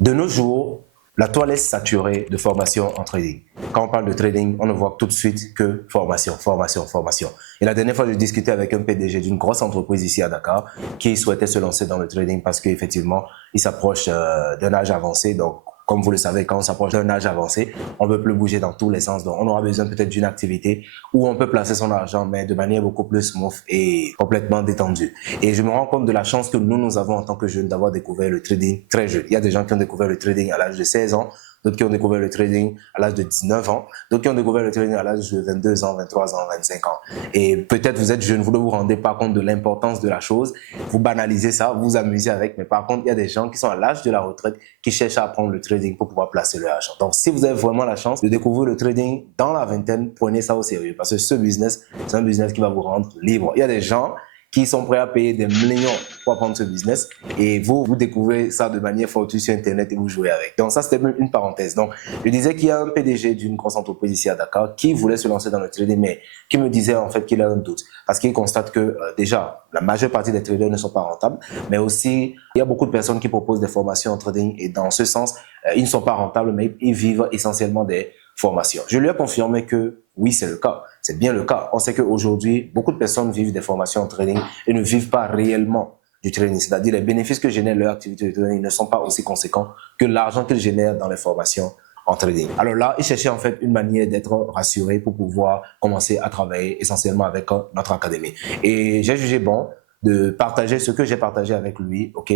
De nos jours, la toile est saturée de formations en trading. Quand on parle de trading, on ne voit tout de suite que formation, formation, formation. Et la dernière fois, je discutais avec un PDG d'une grosse entreprise ici à Dakar qui souhaitait se lancer dans le trading parce qu'effectivement, il s'approche d'un âge avancé. Donc, comme vous le savez, quand on s'approche d'un âge avancé, on ne veut plus bouger dans tous les sens. Donc, on aura besoin peut-être d'une activité où on peut placer son argent, mais de manière beaucoup plus smooth et complètement détendue. Et je me rends compte de la chance que nous avons en tant que jeunes d'avoir découvert le trading très jeune. Il y a des gens qui ont découvert le trading à l'âge de 16 ans, d'autres qui ont découvert le trading à l'âge de 19 ans, d'autres qui ont découvert le trading à l'âge de 22 ans, 23 ans, 25 ans. Et peut-être vous êtes jeune, vous ne vous rendez pas compte de l'importance de la chose, vous banalisez ça, vous vous amusez avec, mais par contre, il y a des gens qui sont à l'âge de la retraite qui cherchent à apprendre le trading pour pouvoir placer leur argent. Donc, si vous avez vraiment la chance de découvrir le trading dans la vingtaine, prenez ça au sérieux parce que ce business, c'est un business qui va vous rendre libre. Il y a des gens qui sont prêts à payer des millions pour apprendre ce business et vous découvrez ça de manière fortuite sur Internet et vous jouez avec. Donc ça, c'était même une parenthèse. Donc, je disais qu'il y a un PDG d'une grosse entreprise ici à Dakar qui voulait se lancer dans le trading, mais qui me disait en fait qu'il a un doute parce qu'il constate que déjà, la majeure partie des traders ne sont pas rentables, mais aussi, il y a beaucoup de personnes qui proposent des formations en trading et dans ce sens, ils ne sont pas rentables, mais ils vivent essentiellement des formations. Je lui ai confirmé que oui, c'est le cas. C'est bien le cas. On sait qu'aujourd'hui, beaucoup de personnes vivent des formations en trading et ne vivent pas réellement du trading. C'est-à-dire les bénéfices que génère leur activité de trading ne sont pas aussi conséquents que l'argent qu'ils génèrent dans les formations en trading. Alors là, il cherchait en fait une manière d'être rassuré pour pouvoir commencer à travailler essentiellement avec notre académie. Et j'ai jugé bon de partager ce que j'ai partagé avec lui, ok,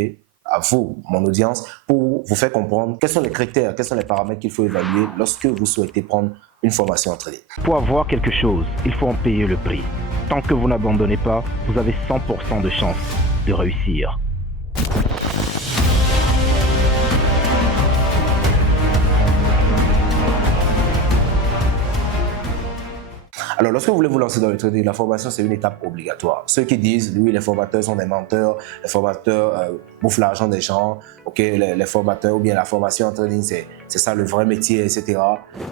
à vous, mon audience, pour vous faire comprendre quels sont les critères, quels sont les paramètres qu'il faut évaluer lorsque vous souhaitez prendre une formation en trading. Pour avoir quelque chose, il faut en payer le prix. Tant que vous n'abandonnez pas, vous avez 100% de chance de réussir. Alors, lorsque vous voulez vous lancer dans le trading, la formation, c'est une étape obligatoire. Ceux qui disent, oui, les formateurs sont des menteurs, les formateurs bouffent l'argent des gens, ok, les formateurs ou bien la formation en trading, c'est ça le vrai métier, etc.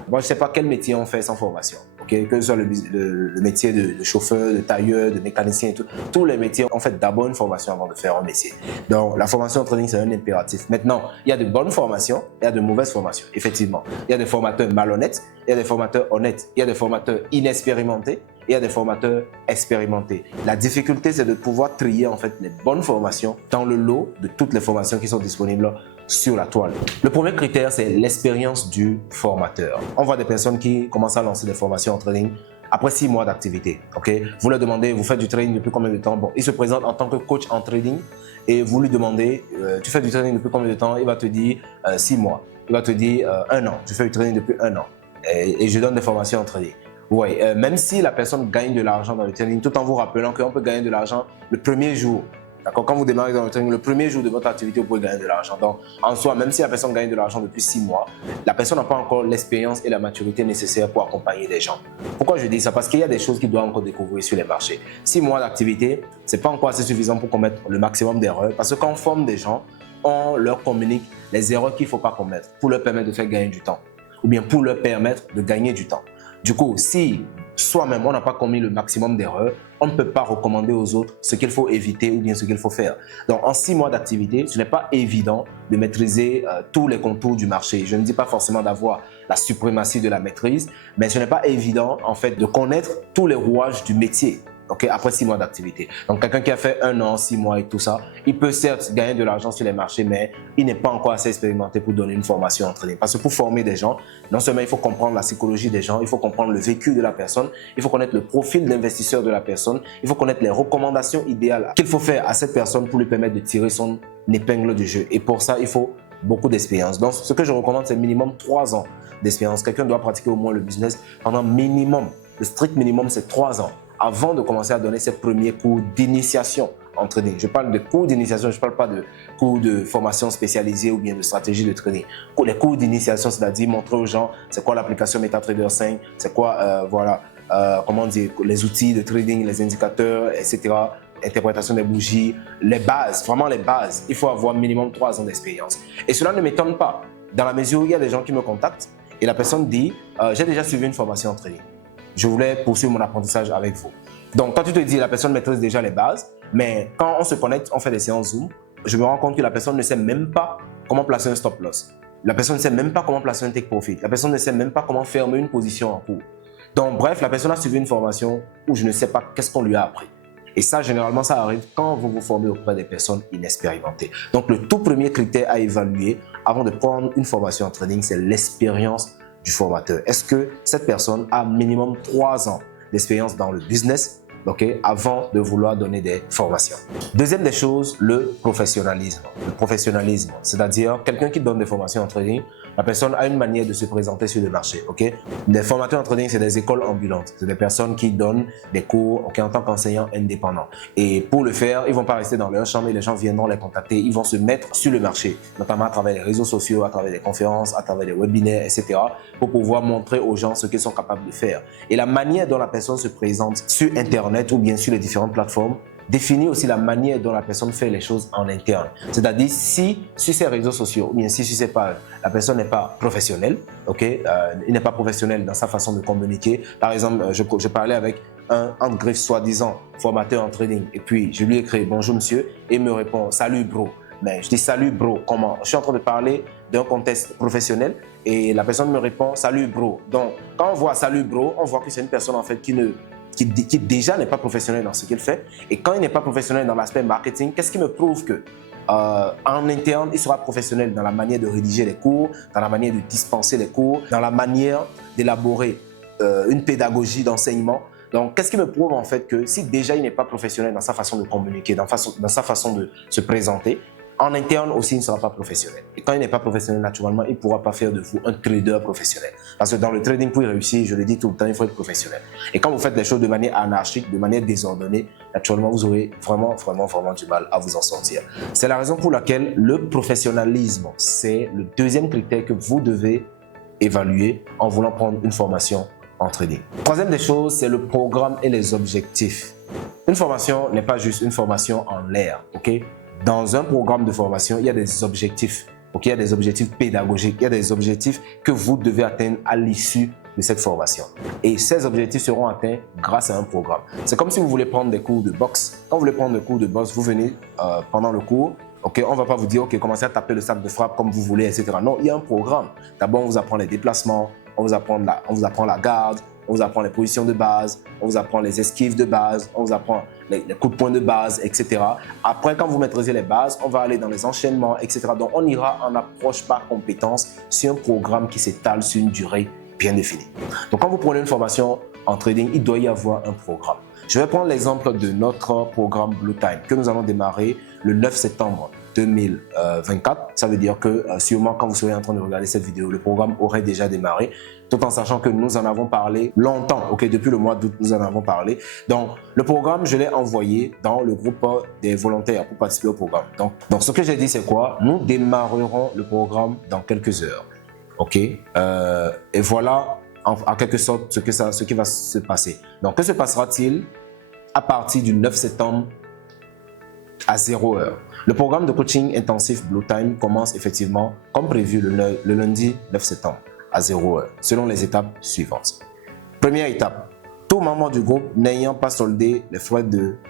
Moi, je ne sais pas quel métier on fait sans formation, ok, que ce soit le métier de chauffeur, de tailleur, de mécanicien et tout. Tous les métiers, on fait d'abord une formation avant de faire un métier. Donc, la formation en trading, c'est un impératif. Maintenant, il y a de bonnes formations, il y a de mauvaises formations, effectivement. Il y a des formateurs malhonnêtes, il y a des formateurs honnêtes, il y a des formateurs inexpérimentés, et il y a des formateurs expérimentés. La difficulté, c'est de pouvoir trier en fait les bonnes formations dans le lot de toutes les formations qui sont disponibles sur la toile. Le premier critère, c'est l'expérience du formateur. On voit des personnes qui commencent à lancer des formations en trading après 6 mois d'activité. Okay? Vous leur demandez, vous faites du trading depuis combien de temps? Bon, il se présente en tant que coach en trading et vous lui demandez, tu fais du trading depuis combien de temps? Il va te dire 6 mois. Il va te dire 1 an. Tu fais du trading depuis 1 an. Et je donne des formations en trading. Oui, même si la personne gagne de l'argent dans le trading, tout en vous rappelant qu'on peut gagner de l'argent le premier jour. D'accord, quand vous démarrez dans le trading, le premier jour de votre activité, vous pouvez gagner de l'argent. Donc, en soi, même si la personne gagne de l'argent depuis 6 mois, la personne n'a pas encore l'expérience et la maturité nécessaires pour accompagner les gens. Pourquoi je dis ça? Parce qu'il y a des choses qu'il doit encore découvrir sur les marchés. 6 mois d'activité, ce n'est pas encore assez suffisant pour commettre le maximum d'erreurs. Parce que quand on forme des gens, on leur communique les erreurs qu'il ne faut pas commettre pour leur permettre de faire gagner du temps. Ou bien pour leur permettre de gagner du temps. Du coup, si soi-même, on n'a pas commis le maximum d'erreurs, on ne peut pas recommander aux autres ce qu'il faut éviter ou bien ce qu'il faut faire. Donc, en 6 mois d'activité, ce n'est pas évident de maîtriser tous les contours du marché. Je ne dis pas forcément d'avoir la suprématie de la maîtrise, mais ce n'est pas évident, en fait, de connaître tous les rouages du métier. Okay, après 6 mois d'activité. Donc, quelqu'un qui a fait 1 an, 6 mois et tout ça, il peut certes gagner de l'argent sur les marchés, mais il n'est pas encore assez expérimenté pour donner une formation en trading. Parce que pour former des gens, non seulement il faut comprendre la psychologie des gens, il faut comprendre le vécu de la personne, il faut connaître le profil d'investisseur de la personne, il faut connaître les recommandations idéales qu'il faut faire à cette personne pour lui permettre de tirer son épingle du jeu. Et pour ça, il faut beaucoup d'expérience. Donc, ce que je recommande, c'est minimum 3 ans d'expérience. Quelqu'un doit pratiquer au moins le business pendant minimum, le strict minimum, c'est 3 ans. Avant de commencer à donner ses premiers cours d'initiation en trading. Je parle de cours d'initiation, je ne parle pas de cours de formation spécialisée ou bien de stratégie de trading. Les cours d'initiation, c'est-à-dire montrer aux gens c'est quoi l'application MetaTrader 5, c'est quoi comment dire, les outils de trading, les indicateurs, etc. Interprétation des bougies, les bases, vraiment les bases. Il faut avoir minimum 3 ans d'expérience. Et cela ne m'étonne pas, dans la mesure où il y a des gens qui me contactent et la personne dit j'ai déjà suivi une formation en trading. Je voulais poursuivre mon apprentissage avec vous. Donc, quand tu te dis, la personne maîtrise déjà les bases, mais quand on se connecte, on fait des séances Zoom, je me rends compte que la personne ne sait même pas comment placer un stop loss. La personne ne sait même pas comment placer un take profit. La personne ne sait même pas comment fermer une position en cours. Donc bref, la personne a suivi une formation où je ne sais pas qu'est-ce qu'on lui a appris. Et ça, généralement, ça arrive quand vous vous formez auprès des personnes inexpérimentées. Donc le tout premier critère à évaluer avant de prendre une formation en trading, c'est l'expérience du formateur. Est-ce que cette personne a minimum 3 ans d'expérience dans le business, avant de vouloir donner des formations? Deuxième des choses, le professionnalisme. Le professionnalisme, c'est-à-dire quelqu'un qui donne des formations en trading, la personne a une manière de se présenter sur le marché. Les formateurs en trading, c'est des écoles ambulantes. C'est des personnes qui donnent des cours en tant qu'enseignants indépendants. Et pour le faire, ils ne vont pas rester dans leur chambre et les gens viendront les contacter. Ils vont se mettre sur le marché, notamment à travers les réseaux sociaux, à travers des conférences, à travers des webinaires, etc. pour pouvoir montrer aux gens ce qu'ils sont capables de faire. Et la manière dont la personne se présente sur Internet ou bien sur les différentes plateformes définit aussi la manière dont la personne fait les choses en interne. C'est-à-dire, si sur ses réseaux sociaux ou bien si sur ses pages, la personne n'est pas professionnelle, il n'est pas professionnel dans sa façon de communiquer. Par exemple, je parlais avec un entre griffes soi-disant formateur en trading et puis je lui ai écrit « Bonjour monsieur » et il me répond « Salut bro ». Mais je dis « Salut bro, comment ?» Je suis en train de parler d'un contexte professionnel et la personne me répond « Salut bro ». Donc, quand on voit « Salut bro », on voit que c'est une personne en fait qui déjà n'est pas professionnel dans ce qu'il fait. Et quand il n'est pas professionnel dans l'aspect marketing, qu'est-ce qui me prouve que en interne, il sera professionnel dans la manière de rédiger les cours, dans la manière de dispenser les cours, dans la manière d'élaborer une pédagogie d'enseignement. Donc, qu'est-ce qui me prouve en fait que si déjà il n'est pas professionnel dans sa façon de communiquer, dans sa façon de se présenter, en interne aussi, il ne sera pas professionnel. Et quand il n'est pas professionnel, naturellement, il ne pourra pas faire de vous un trader professionnel. Parce que dans le trading, pour y réussir, je le dis tout le temps, il faut être professionnel. Et quand vous faites les choses de manière anarchique, de manière désordonnée, naturellement, vous aurez vraiment du mal à vous en sortir. C'est la raison pour laquelle le professionnalisme, c'est le deuxième critère que vous devez évaluer en voulant prendre une formation en trading. Troisième des choses, c'est le programme et les objectifs. Une formation n'est pas juste une formation en l'air, Dans un programme de formation, il y a des objectifs. Il y a des objectifs pédagogiques, il y a des objectifs que vous devez atteindre à l'issue de cette formation. Et ces objectifs seront atteints grâce à un programme. C'est comme si vous voulez prendre des cours de boxe. Quand vous voulez prendre des cours de boxe, vous venez pendant le cours. On ne va pas vous dire, commencez à taper le sac de frappe comme vous voulez, etc. Non, il y a un programme. D'abord, on vous apprend les déplacements, on vous apprend la garde, on vous apprend les positions de base, on vous apprend les esquives de base, on vous apprend les coups de poing de base, etc. Après, quand vous maîtrisez les bases, on va aller dans les enchaînements, etc. Donc, on ira en approche par compétence sur un programme qui s'étale sur une durée bien définie. Donc, quand vous prenez une formation en trading, il doit y avoir un programme. Je vais prendre l'exemple de notre programme Blue Time que nous allons démarrer le 9 septembre 2024. Ça veut dire que sûrement quand vous serez en train de regarder cette vidéo, le programme aurait déjà démarré, tout en sachant que nous en avons parlé longtemps. Depuis le mois d'août, nous en avons parlé. Donc, le programme, je l'ai envoyé dans le groupe des volontaires pour participer au programme. Donc ce que j'ai dit, c'est quoi? Nous démarrerons le programme dans quelques heures. Et voilà en quelque sorte ce qui va se passer. Donc, que se passera-t-il à partir du 9 septembre à 0 heure? Le programme de coaching intensif Blue Time commence effectivement, comme prévu, le lundi 9 septembre à 0 heure, selon les étapes suivantes. Première étape, tout membre du groupe n'ayant pas soldé les frais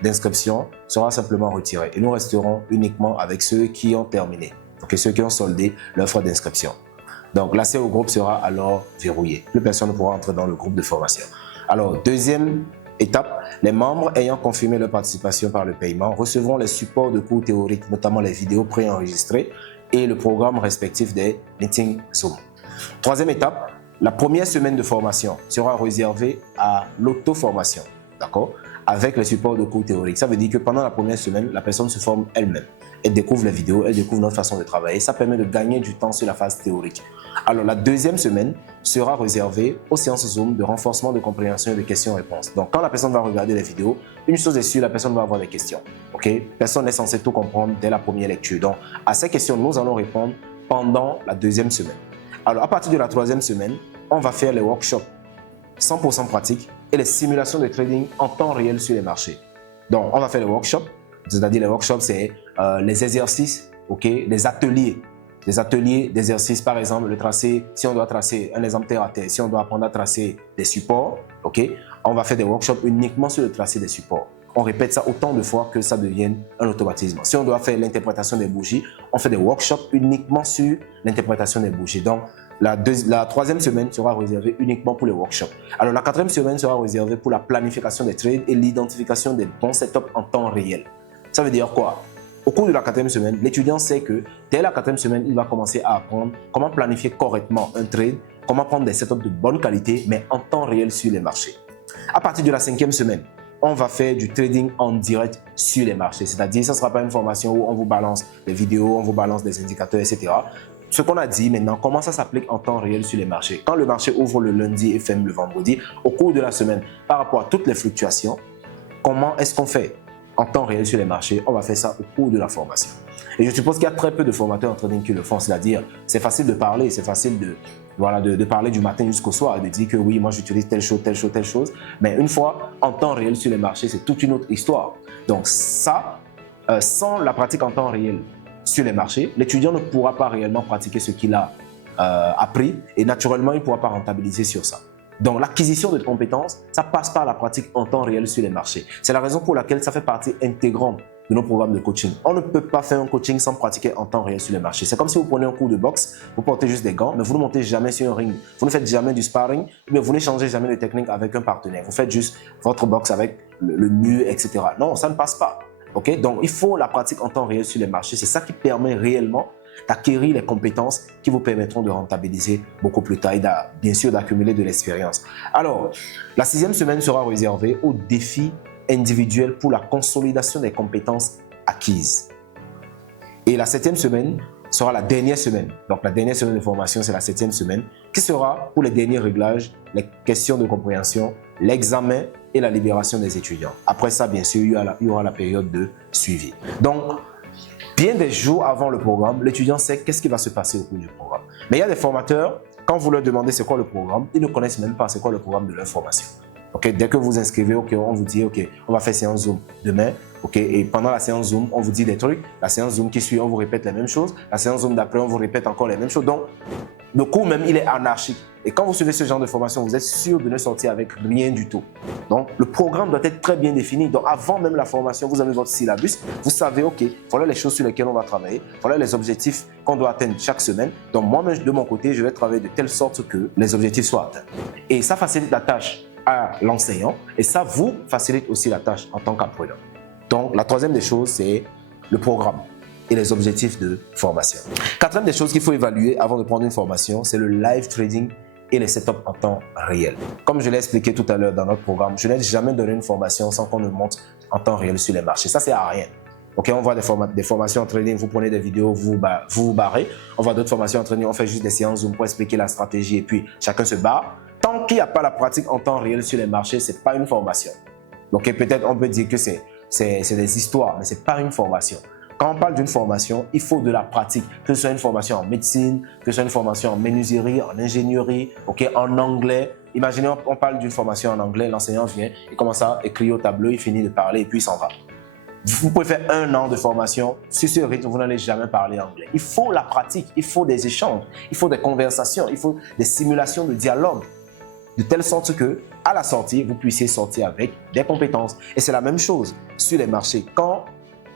d'inscription sera simplement retiré. Et nous resterons uniquement avec ceux qui ont terminé, ceux qui ont soldé leurs frais d'inscription. Donc, l'accès au groupe sera alors verrouillé. Plus personne ne pourra entrer dans le groupe de formation. Alors, deuxième étape, les membres ayant confirmé leur participation par le paiement recevront les supports de cours théoriques, notamment les vidéos préenregistrées et le programme respectif des meetings Zoom. Troisième étape, la première semaine de formation sera réservée à l'auto-formation, avec les supports de cours théoriques. Ça veut dire que pendant la première semaine, la personne se forme elle-même. Elle découvre les vidéos, elle découvre notre façon de travailler. Ça permet de gagner du temps sur la phase théorique. Alors, la deuxième semaine sera réservée aux séances Zoom de renforcement de compréhension et de questions-réponses. Donc, quand la personne va regarder les vidéos, une chose est sûre, la personne va avoir des questions. Personne n'est censé tout comprendre dès la première lecture. Donc, à ces questions, nous allons répondre pendant la deuxième semaine. Alors, à partir de la troisième semaine, on va faire les workshops 100% pratiques et les simulations de trading en temps réel sur les marchés. Donc, on va faire les workshops. C'est-à-dire les workshops, c'est les exercices, les ateliers. Les ateliers d'exercices, par exemple, le tracé, si on doit tracer un exemple terre à terre, si on doit apprendre à tracer des supports, on va faire des workshops uniquement sur le tracé des supports. On répète ça autant de fois que ça devienne un automatisme. Si on doit faire l'interprétation des bougies, on fait des workshops uniquement sur l'interprétation des bougies. Donc, la troisième semaine sera réservée uniquement pour les workshops. Alors, la quatrième semaine sera réservée pour la planification des trades et l'identification des bons setups en temps réel. Ça veut dire quoi? Au cours de la quatrième semaine, l'étudiant sait que dès la quatrième semaine, il va commencer à apprendre comment planifier correctement un trade, comment prendre des setups de bonne qualité, mais en temps réel sur les marchés. À partir de la cinquième semaine, on va faire du trading en direct sur les marchés. C'est-à-dire, ça ne sera pas une formation où on vous balance des vidéos, on vous balance des indicateurs, etc. Ce qu'on a dit maintenant, comment ça s'applique en temps réel sur les marchés? Quand le marché ouvre le lundi et ferme le vendredi, au cours de la semaine, par rapport à toutes les fluctuations, comment est-ce qu'on fait en temps réel sur les marchés? On va faire ça au cours de la formation. Et je suppose qu'il y a très peu de formateurs en trading qui le font. C'est-à-dire, c'est facile de parler, c'est facile de parler du matin jusqu'au soir et de dire que oui, moi j'utilise telle chose, telle chose, telle chose. Mais une fois en temps réel sur les marchés, c'est toute une autre histoire. Donc ça, sans la pratique en temps réel sur les marchés, l'étudiant ne pourra pas réellement pratiquer ce qu'il a appris et naturellement, il ne pourra pas rentabiliser sur ça. Donc, l'acquisition de compétences, ça passe par la pratique en temps réel sur les marchés. C'est la raison pour laquelle ça fait partie intégrante de nos programmes de coaching. On ne peut pas faire un coaching sans pratiquer en temps réel sur les marchés. C'est comme si vous prenez un cours de boxe, vous portez juste des gants, mais vous ne montez jamais sur un ring. Vous ne faites jamais du sparring, mais vous n'échangez jamais de technique avec un partenaire. Vous faites juste votre boxe avec le mur, etc. Non, ça ne passe pas. Okay? Donc, il faut la pratique en temps réel sur les marchés. C'est ça qui permet réellement d'acquérir les compétences qui vous permettront de rentabiliser beaucoup plus tard et bien sûr d'accumuler de l'expérience. Alors, la sixième semaine sera réservée aux défis individuels pour la consolidation des compétences acquises. Et la septième semaine sera la dernière semaine. Donc, la dernière semaine de formation, c'est la septième semaine, qui sera pour les derniers réglages, les questions de compréhension, l'examen et la libération des étudiants. Après ça, bien sûr, il y aura la période de suivi. Donc, bien des jours avant le programme, l'étudiant sait qu'est-ce qui va se passer au cours du programme. Mais il y a des formateurs, quand vous leur demandez c'est quoi le programme, ils ne connaissent même pas c'est quoi le programme de leur formation. Okay? Dès que vous inscrivez, okay, on vous dit okay, on va faire séance Zoom demain. Okay? Et pendant la séance Zoom, on vous dit des trucs. La séance Zoom qui suit, on vous répète les mêmes choses. La séance Zoom d'après, on vous répète encore les mêmes choses. Donc, le cours même, il est anarchique. Et quand vous suivez ce genre de formation, vous êtes sûr de ne sortir avec rien du tout. Donc, le programme doit être très bien défini. Donc, avant même la formation, vous avez votre syllabus. Vous savez, OK, voilà les choses sur lesquelles on va travailler. Voilà les objectifs qu'on doit atteindre chaque semaine. Donc, moi-même, de mon côté, je vais travailler de telle sorte que les objectifs soient atteints. Et ça facilite la tâche à l'enseignant. Et ça vous facilite aussi la tâche en tant qu'apprenant. Donc, la troisième des choses, c'est le programme et les objectifs de formation. Quatrième des choses qu'il faut évaluer avant de prendre une formation, c'est le live trading et les setups en temps réel. Comme je l'ai expliqué tout à l'heure dans notre programme, je n'ai jamais donné une formation sans qu'on ne montre en temps réel sur les marchés. Ça, c'est à rien. Okay, on voit des formations en trading, vous prenez des vidéos, vous vous barrez. On voit d'autres formations en trading, on fait juste des séances Zoom pour expliquer la stratégie et puis chacun se barre. Tant qu'il n'y a pas la pratique en temps réel sur les marchés, ce n'est pas une formation. Donc peut-être on peut dire que c'est des histoires, mais ce n'est pas une formation. Quand on parle d'une formation, il faut de la pratique, que ce soit une formation en médecine, que ce soit une formation en menuiserie, en ingénierie, okay, en anglais. Imaginez, on parle d'une formation en anglais, l'enseignant vient, il commence à écrire au tableau, il finit de parler et puis il s'en va. Vous pouvez faire 1 an de formation, sur ce rythme, vous n'allez jamais parler anglais. Il faut la pratique, il faut des échanges, il faut des conversations, il faut des simulations de dialogue, de telle sorte que, à la sortie, vous puissiez sortir avec des compétences. Et c'est la même chose sur les marchés. Quand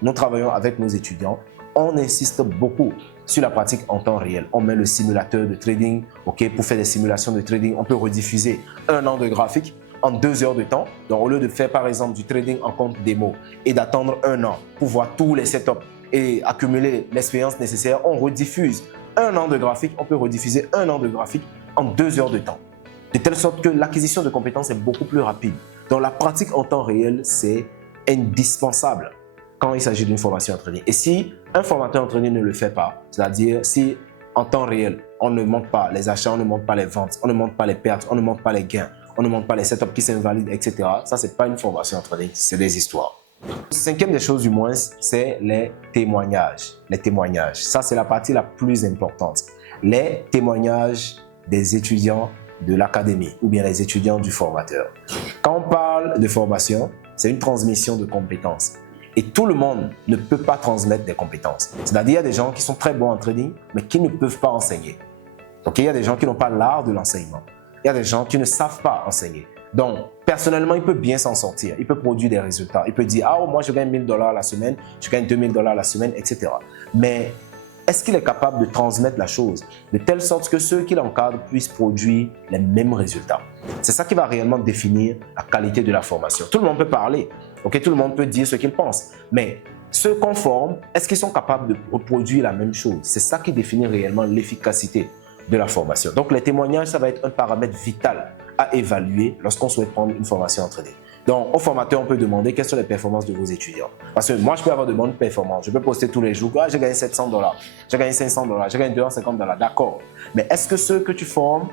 nous travaillons avec nos étudiants, on insiste beaucoup sur la pratique en temps réel. On met le simulateur de trading, okay, pour faire des simulations de trading. On peut rediffuser 1 an de graphique en 2 heures de temps. Donc, au lieu de faire par exemple du trading en compte démo et d'attendre 1 an pour voir tous les setups et accumuler l'expérience nécessaire, on rediffuse 1 an de graphique. On peut rediffuser 1 an de graphique en 2 heures de temps. De telle sorte que l'acquisition de compétences est beaucoup plus rapide. Donc, la pratique en temps réel, c'est indispensable quand il s'agit d'une formation en trading. Et si un formateur en trading ne le fait pas, c'est-à-dire si en temps réel, on ne montre pas les achats, on ne montre pas les ventes, on ne montre pas les pertes, on ne montre pas les gains, on ne montre pas les setups qui s'invalident, etc. Ça, c'est pas une formation en trading, c'est des histoires. Cinquième des choses du moins, c'est les témoignages. Les témoignages, ça c'est la partie la plus importante. Les témoignages des étudiants de l'académie ou bien les étudiants du formateur. Quand on parle de formation, c'est une transmission de compétences. Et tout le monde ne peut pas transmettre des compétences. C'est-à-dire qu'il y a des gens qui sont très bons en trading, mais qui ne peuvent pas enseigner. Donc, il y a des gens qui n'ont pas l'art de l'enseignement. Il y a des gens qui ne savent pas enseigner. Donc, personnellement, il peut bien s'en sortir. Il peut produire des résultats. Il peut dire, ah, moi, je gagne $1000 la semaine, je gagne $2000 la semaine, etc. Mais est-ce qu'il est capable de transmettre la chose de telle sorte que ceux qui l'encadrent puissent produire les mêmes résultats? C'est ça qui va réellement définir la qualité de la formation. Tout le monde peut parler, ok, tout le monde peut dire ce qu'il pense, mais ceux qu'on forme, est-ce qu'ils sont capables de reproduire la même chose? C'est ça qui définit réellement l'efficacité de la formation. Donc les témoignages, ça va être un paramètre vital à évaluer lorsqu'on souhaite prendre une formation en trading. Donc, au formateur, on peut demander quelles sont les performances de vos étudiants. Parce que moi, je peux avoir de bonnes performances. Je peux poster tous les jours. Ah, j'ai gagné $700, j'ai gagné $500, j'ai gagné $250. D'accord. Mais est-ce que ceux que tu formes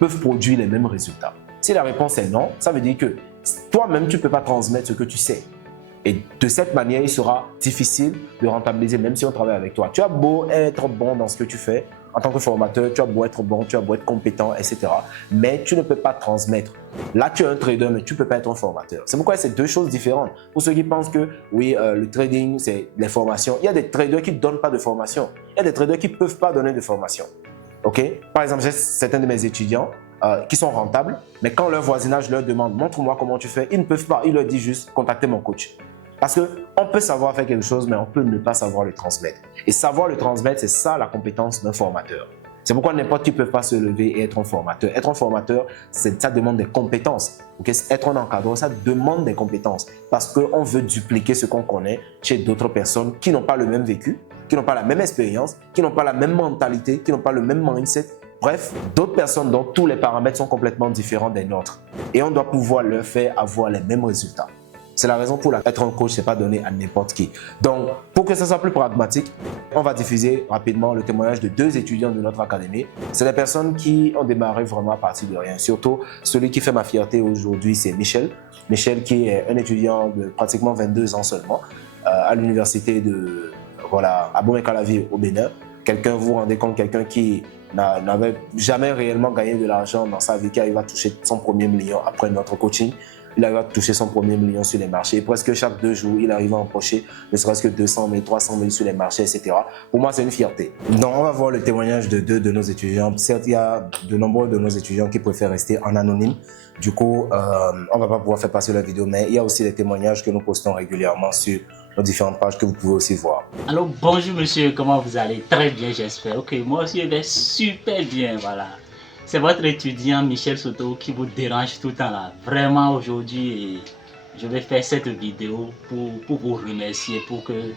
peuvent produire les mêmes résultats? Si la réponse est non, ça veut dire que toi-même, tu ne peux pas transmettre ce que tu sais. Et de cette manière, il sera difficile de rentabiliser, même si on travaille avec toi. Tu as beau être bon dans ce que tu fais, en tant que formateur, tu as beau être bon, tu as beau être compétent, etc. Mais tu ne peux pas transmettre. Là, tu es un trader, mais tu ne peux pas être un formateur. C'est pourquoi c'est deux choses différentes. Pour ceux qui pensent que, oui, le trading, c'est les formations. Il y a des traders qui ne donnent pas de formation. Il y a des traders qui ne peuvent pas donner de formation. OK? Par exemple, j'ai certains de mes étudiants qui sont rentables, mais quand leur voisinage leur demande « montre-moi comment tu fais », ils ne peuvent pas. Ils leur disent juste « contactez mon coach ». Parce qu'on peut savoir faire quelque chose, mais on peut ne pas savoir le transmettre. Et savoir le transmettre, c'est ça la compétence d'un formateur. C'est pourquoi n'importe qui ne peut pas se lever et être un formateur. Être un formateur, ça demande des compétences. Okay? Être un encadreur, ça demande des compétences. Parce qu'on veut dupliquer ce qu'on connaît chez d'autres personnes qui n'ont pas le même vécu, qui n'ont pas la même expérience, qui n'ont pas la même mentalité, qui n'ont pas le même mindset. Bref, d'autres personnes dont tous les paramètres sont complètement différents des nôtres. Et on doit pouvoir leur faire avoir les mêmes résultats. C'est la raison pour laquelle être un coach, ce n'est pas donné à n'importe qui. Donc, pour que ça soit plus pragmatique, on va diffuser rapidement le témoignage de 2 étudiants de notre académie. C'est des personnes qui ont démarré vraiment à partir de rien. Surtout, celui qui fait ma fierté aujourd'hui, c'est Michel. Michel qui est un étudiant de pratiquement 22 ans seulement à l'université de Abomey-Calavi au Bénin. Vous vous rendez compte, quelqu'un qui n'avait jamais réellement gagné de l'argent dans sa vie, qui arrive à toucher son premier million après notre coaching. Il arrive à toucher son premier million sur les marchés. Presque chaque 2 jours, il arrive à empocher ne serait-ce que 200 000, 300 000 sur les marchés, etc. Pour moi, c'est une fierté. Donc, on va voir le témoignage de 2 de nos étudiants. Certes, il y a de nombreux de nos étudiants qui préfèrent rester en anonyme. Du coup, on ne va pas pouvoir faire passer la vidéo, mais il y a aussi les témoignages que nous postons régulièrement sur nos différentes pages que vous pouvez aussi voir. Alors, bonjour monsieur, comment vous allez? Très bien, j'espère. Ok, moi aussi, je vais super bien, voilà. C'est votre étudiant Michel Soto qui vous dérange tout le temps là. Vraiment aujourd'hui, je vais faire cette vidéo pour vous remercier, pour que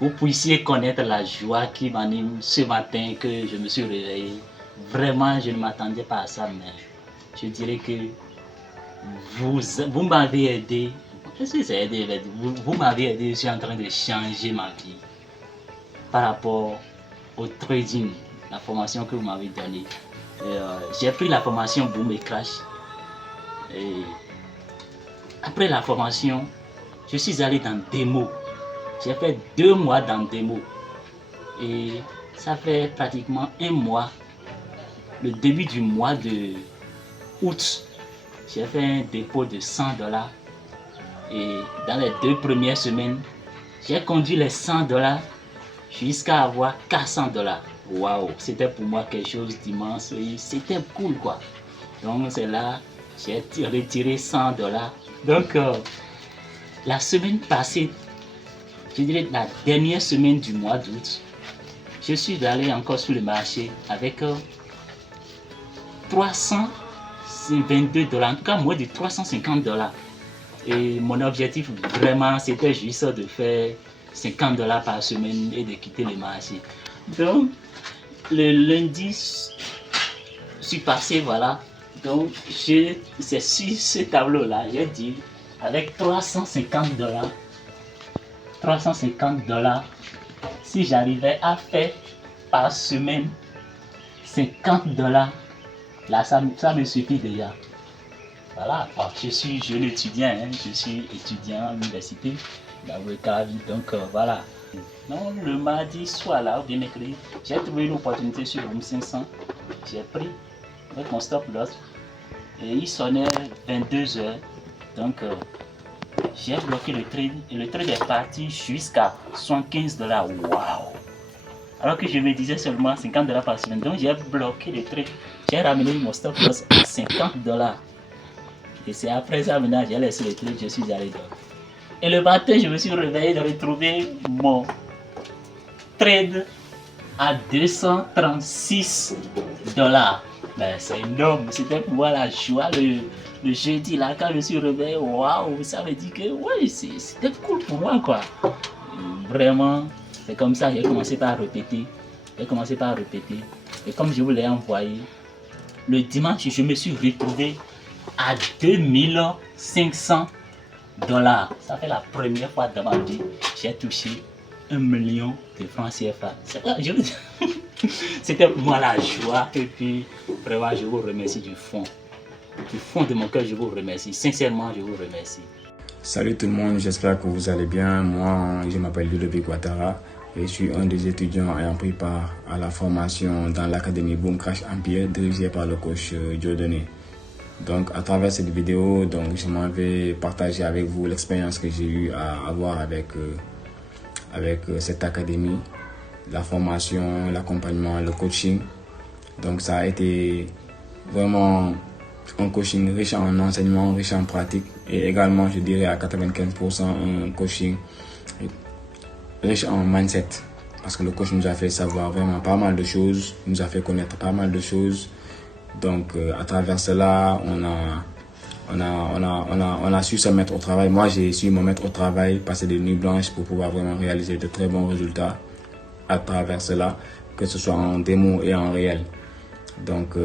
vous puissiez connaître la joie qui m'anime ce matin que je me suis réveillé. Vraiment, je ne m'attendais pas à ça, mais je dirais que vous m'avez aidé. Vous m'avez aidé, je suis en train de changer ma vie par rapport au trading, la formation que vous m'avez donnée. J'ai pris la formation Boom et Crash. Et après la formation, je suis allé dans démo. J'ai fait 2 mois dans démo. Et ça fait pratiquement 1 mois, le début du mois de août, j'ai fait un dépôt de $100. Et dans les 2 premières semaines, j'ai conduit les $100 jusqu'à avoir $400. Waouh, c'était pour moi quelque chose d'immense et c'était cool quoi. Donc c'est là, j'ai retiré $100. Donc la semaine passée, je dirais la dernière semaine du mois d'août, je suis allé encore sur le marché avec $322, en tout cas moins de $350. Et mon objectif vraiment c'était juste de faire $50 par semaine et de quitter le marché. Donc le lundi, je suis passé, voilà. Donc, c'est sur ce tableau-là, j'ai dit, avec $350, si j'arrivais à faire par semaine $50, là, ça me suffit déjà. Voilà, je suis jeune étudiant, hein, je suis étudiant à l'université d'Abomey-Calavi, donc voilà. Non, le mardi soir là, ou bien mercredi, j'ai trouvé une opportunité sur le 500. J'ai pris avec mon stop loss et il sonnait 22 heures. Donc j'ai bloqué le trade et le trade est parti jusqu'à $75. Waouh! Alors que je me disais seulement $50 par semaine. Donc j'ai bloqué le trade. J'ai ramené mon stop loss à $50. Et c'est après ça maintenant j'ai laissé le trade, je suis allé dormir. Et le matin, je me suis réveillé de retrouver mon trade à 236 $. Ben, c'est énorme. C'était pour moi la joie le jeudi là quand je suis réveillé. Waouh, ça veut dire que ouais, c'était cool pour moi quoi. Vraiment, c'est comme ça que j'ai commencé par répéter. Et comme je vous l'ai envoyé, le dimanche, je me suis retrouvé à 2500 $. Ça fait la première fois dans ma vie j'ai touché 1 million de francs CFA. C'était pour moi la joie. Et puis, vraiment, je vous remercie du fond de mon cœur. Je vous remercie. Sincèrement, je vous remercie. Salut tout le monde, j'espère que vous allez bien. Moi, je m'appelle Ludovic Ouattara et je suis un des étudiants ayant pris part à la formation dans l'académie Boom Crash Empire dirigée par le coach Dieudonné. Donc, à travers cette vidéo, je m'en vais partager avec vous l'expérience que j'ai eu à avoir avec cette académie, la formation, l'accompagnement, le coaching. Donc, ça a été vraiment un coaching riche en enseignement, riche en pratique et également, je dirais à 95%, un coaching riche en mindset. Parce que le coach nous a fait savoir vraiment pas mal de choses, nous a fait connaître pas mal de choses. Donc, à travers cela, on a su se mettre au travail. Moi, j'ai su me mettre au travail, passer des nuits blanches pour pouvoir vraiment réaliser de très bons résultats à travers cela, que ce soit en démo et en réel. Donc,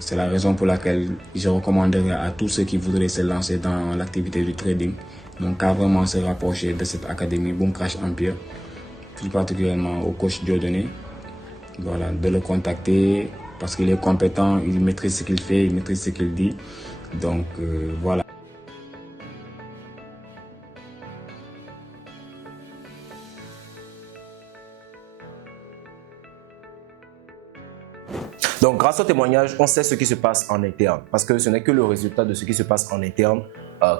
c'est la raison pour laquelle je recommanderais à tous ceux qui voudraient se lancer dans l'activité du trading, donc à vraiment se rapprocher de cette académie Boom Crash Empire, plus particulièrement au coach Dieudonné. Voilà, de le contacter parce qu'il est compétent, il maîtrise ce qu'il fait, il maîtrise ce qu'il dit. Donc, voilà. Donc, grâce au témoignage, on sait ce qui se passe en interne. Parce que ce n'est que le résultat de ce qui se passe en interne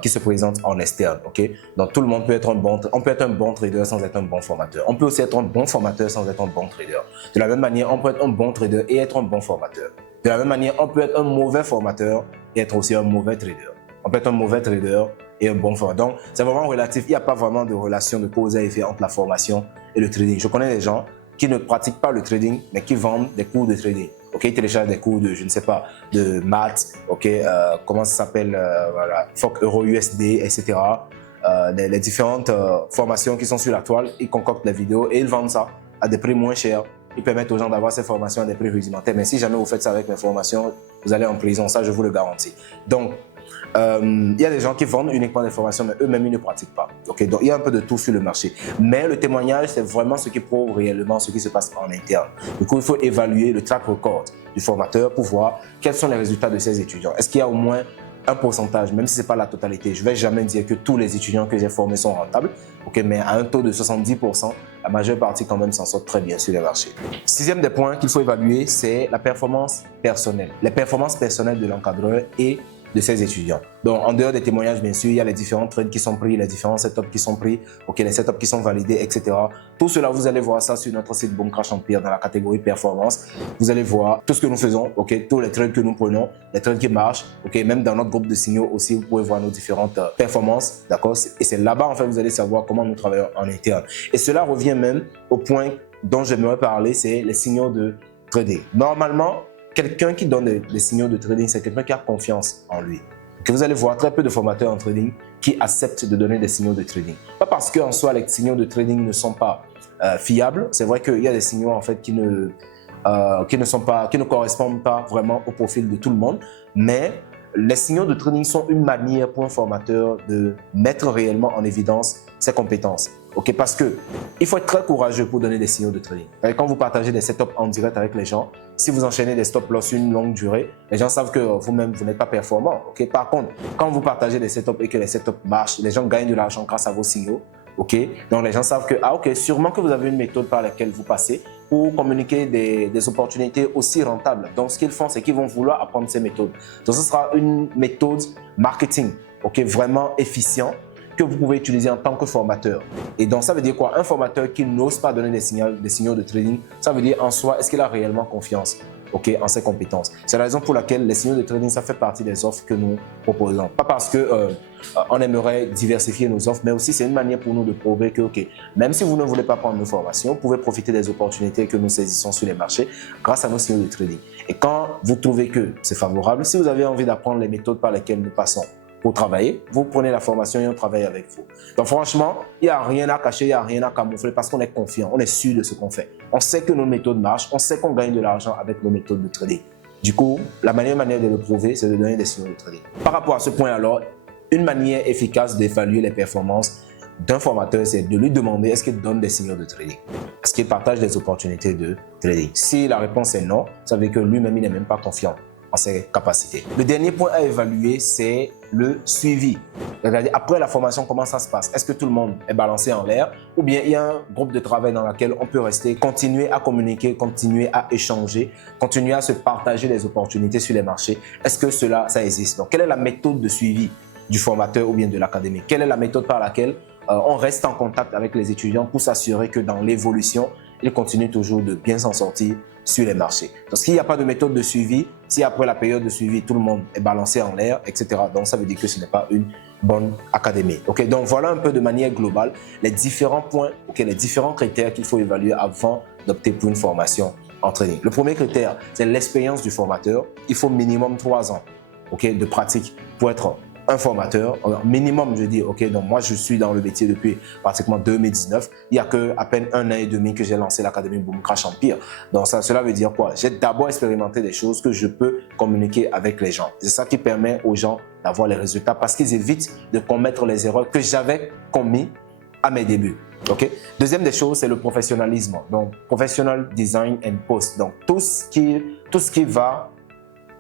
qui se présente en externe. Okay? Donc, tout le monde peut être on peut être un bon trader sans être un bon formateur. On peut aussi être un bon formateur sans être un bon trader. De la même manière, on peut être un bon trader et être un bon formateur. De la même manière, on peut être un mauvais formateur et être aussi un mauvais trader. On peut être un mauvais trader et un bon formateur. Donc, c'est vraiment relatif. Il n'y a pas vraiment de relation de cause à effet entre la formation et le trading. Je connais des gens qui ne pratiquent pas le trading, mais qui vendent des cours de trading. Ok, ils téléchargent des cours de, je ne sais pas, de maths, ok, comment ça s'appelle, voilà, FOC, Euro, USD, etc. Les différentes formations qui sont sur la toile, ils concoctent les vidéos et ils vendent ça à des prix moins chers. Ils permettent aux gens d'avoir ces formations à des prix rudimentaires. Mais si jamais vous faites ça avec mes formations, vous allez en prison, ça je vous le garantis. Donc, il y a des gens qui vendent uniquement des formations, mais eux-mêmes, ils ne pratiquent pas. Okay? Donc, il y a un peu de tout sur le marché. Mais le témoignage, c'est vraiment ce qui prouve réellement ce qui se passe en interne. Du coup, il faut évaluer le track record du formateur pour voir quels sont les résultats de ses étudiants. Est-ce qu'il y a au moins un pourcentage, même si ce n'est pas la totalité. Je ne vais jamais dire que tous les étudiants que j'ai formés sont rentables, okay, mais à un taux de 70%, la majeure partie quand même s'en sort très bien sur les marchés. Sixième des points qu'il faut évaluer, c'est la performance personnelle. Les performances personnelles de l'encadreur et de ses étudiants. Donc, en dehors des témoignages, bien sûr, il y a les différents trades qui sont pris, les différents setups qui sont pris, okay, les setups qui sont validés, etc. Tout cela, vous allez voir ça sur notre site Boom Crash Empire dans la catégorie performance. Vous allez voir tout ce que nous faisons, okay, tous les trades que nous prenons, les trades qui marchent, okay, même dans notre groupe de signaux aussi, vous pouvez voir nos différentes performances, d'accord? Et c'est là-bas, en fait, vous allez savoir comment nous travaillons en interne. Et cela revient même au point dont j'aimerais parler, c'est les signaux de trading. Normalement, quelqu'un qui donne des signaux de trading, c'est quelqu'un qui a confiance en lui. Que vous allez voir très peu de formateurs en trading qui acceptent de donner des signaux de trading. Pas parce qu'en soi, les signaux de trading ne sont pas fiables. C'est vrai qu'il y a des signaux en fait qui ne correspondent pas vraiment au profil de tout le monde. Mais les signaux de trading sont une manière pour un formateur de mettre réellement en évidence ses compétences. Okay, parce qu'il faut être très courageux pour donner des signaux de trading. Quand vous partagez des setups en direct avec les gens, si vous enchaînez des stop loss une longue durée, les gens savent que vous-même, vous n'êtes pas performant. Okay? Par contre, quand vous partagez des setups et que les setups marchent, les gens gagnent de l'argent grâce à vos signaux. Okay? Donc, les gens savent que, sûrement que vous avez une méthode par laquelle vous passez pour communiquer des opportunités aussi rentables. Donc, ce qu'ils font, c'est qu'ils vont vouloir apprendre ces méthodes. Donc, ce sera une méthode marketing, okay, vraiment efficient, que vous pouvez utiliser en tant que formateur. Et donc, ça veut dire quoi? Un formateur qui n'ose pas donner des signaux de trading, ça veut dire en soi, est-ce qu'il a réellement confiance en ces compétences. C'est la raison pour laquelle les signaux de trading, ça fait partie des offres que nous proposons. Pas parce que on aimerait diversifier nos offres, mais aussi c'est une manière pour nous de prouver que, même si vous ne voulez pas prendre nos formations, vous pouvez profiter des opportunités que nous saisissons sur les marchés grâce à nos signaux de trading. Et quand vous trouvez que c'est favorable, si vous avez envie d'apprendre les méthodes par lesquelles nous passons pour travailler, vous prenez la formation et on travaille avec vous. Donc franchement, il n'y a rien à cacher, il n'y a rien à camoufler parce qu'on est confiant, on est sûr de ce qu'on fait. On sait que nos méthodes marchent, on sait qu'on gagne de l'argent avec nos méthodes de trading. Du coup, la meilleure manière de le prouver, c'est de donner des signaux de trading. Par rapport à ce point alors, une manière efficace d'évaluer les performances d'un formateur, c'est de lui demander est-ce qu'il donne des signaux de trading? Est-ce qu'il partage des opportunités de trading? Si la réponse est non, ça veut dire que lui-même, il n'est même pas confiant en ses capacités. Le dernier point à évaluer, c'est le suivi. C'est-à-dire, après la formation, comment ça se passe? Est-ce que tout le monde est balancé en l'air? Ou bien il y a un groupe de travail dans lequel on peut rester, continuer à communiquer, continuer à échanger, continuer à se partager des opportunités sur les marchés? Est-ce que ça existe? Donc, quelle est la méthode de suivi du formateur ou bien de l'académie? Quelle est la méthode par laquelle on reste en contact avec les étudiants pour s'assurer que dans l'évolution, ils continuent toujours de bien s'en sortir sur les marchés? Donc, s'il n'y a pas de méthode de suivi, si après la période de suivi, tout le monde est balancé en l'air, etc., donc ça veut dire que ce n'est pas une bonne académie. Donc voilà un peu de manière globale les différents points, les différents critères qu'il faut évaluer avant d'opter pour une formation en trading. Le premier critère, c'est l'expérience du formateur. Il faut minimum 3 ans de pratique pour être un formateur, minimum je dis, donc moi je suis dans le métier depuis pratiquement 2019, il n'y a qu'à peine 1 an et demi que j'ai lancé l'académie Boom Crash Empire. Donc cela veut dire quoi? J'ai d'abord expérimenté des choses que je peux communiquer avec les gens. C'est ça qui permet aux gens d'avoir les résultats parce qu'ils évitent de commettre les erreurs que j'avais commises à mes débuts. Deuxième des choses, c'est le professionnalisme. Donc professional design and post. Donc tout ce qui va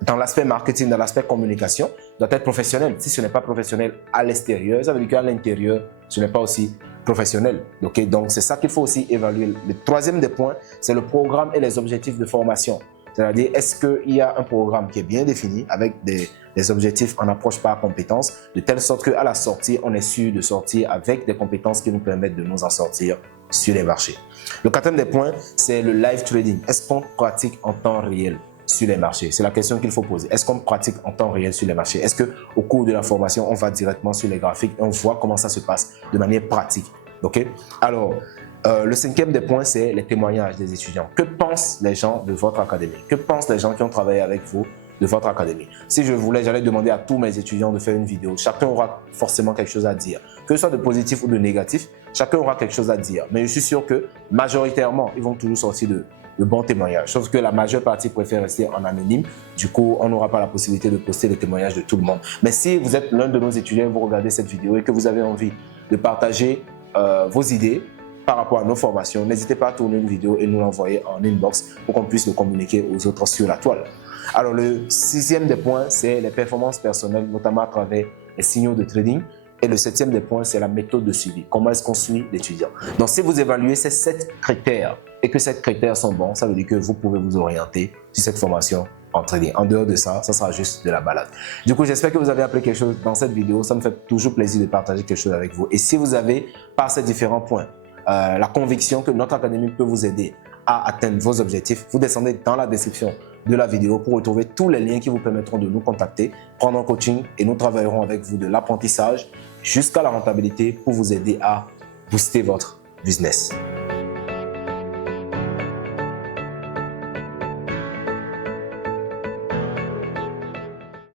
dans l'aspect marketing, dans l'aspect communication, doit être professionnel. Si ce n'est pas professionnel à l'extérieur, ça veut dire qu'à l'intérieur, ce n'est pas aussi professionnel. Donc, c'est ça qu'il faut aussi évaluer. Le troisième des points, c'est le programme et les objectifs de formation. C'est-à-dire, est-ce qu'il y a un programme qui est bien défini avec des objectifs en approche par compétences, de telle sorte qu'à la sortie, on est sûr de sortir avec des compétences qui nous permettent de nous en sortir sur les marchés. Le quatrième des points, c'est le live trading. Est-ce qu'on pratique en temps réel sur les marchés? C'est la question qu'il faut poser. Est-ce qu'on pratique en temps réel sur les marchés? Est-ce qu'au cours de la formation, on va directement sur les graphiques et on voit comment ça se passe de manière pratique? Alors, le cinquième des points, c'est les témoignages des étudiants. Que pensent les gens de votre académie? Que pensent les gens qui ont travaillé avec vous de votre académie? Si je voulais, j'allais demander à tous mes étudiants de faire une vidéo. Chacun aura forcément quelque chose à dire. Que ce soit de positif ou de négatif, chacun aura quelque chose à dire. Mais je suis sûr que majoritairement, ils vont toujours sortir de bons témoignages. Sauf que la majeure partie préfère rester en anonyme. Du coup, on n'aura pas la possibilité de poster les témoignages de tout le monde. Mais si vous êtes l'un de nos étudiants et vous regardez cette vidéo et que vous avez envie de partager vos idées par rapport à nos formations, n'hésitez pas à tourner une vidéo et nous l'envoyer en inbox pour qu'on puisse le communiquer aux autres sur la toile. Alors, le sixième des points, c'est les performances personnelles, notamment à travers les signaux de trading. Et le septième des points, c'est la méthode de suivi. Comment est-ce qu'on suit l'étudiant? Donc, si vous évaluez ces 7 critères et que ces critères sont bons, ça veut dire que vous pouvez vous orienter sur cette formation en trading. En dehors de ça, ça sera juste de la balade. Du coup, j'espère que vous avez appris quelque chose dans cette vidéo. Ça me fait toujours plaisir de partager quelque chose avec vous. Et si vous avez, par ces différents points, la conviction que notre académie peut vous aider à atteindre vos objectifs, vous descendez dans la description de la vidéo pour retrouver tous les liens qui vous permettront de nous contacter, prendre un coaching et nous travaillerons avec vous de l'apprentissage jusqu'à la rentabilité pour vous aider à booster votre business.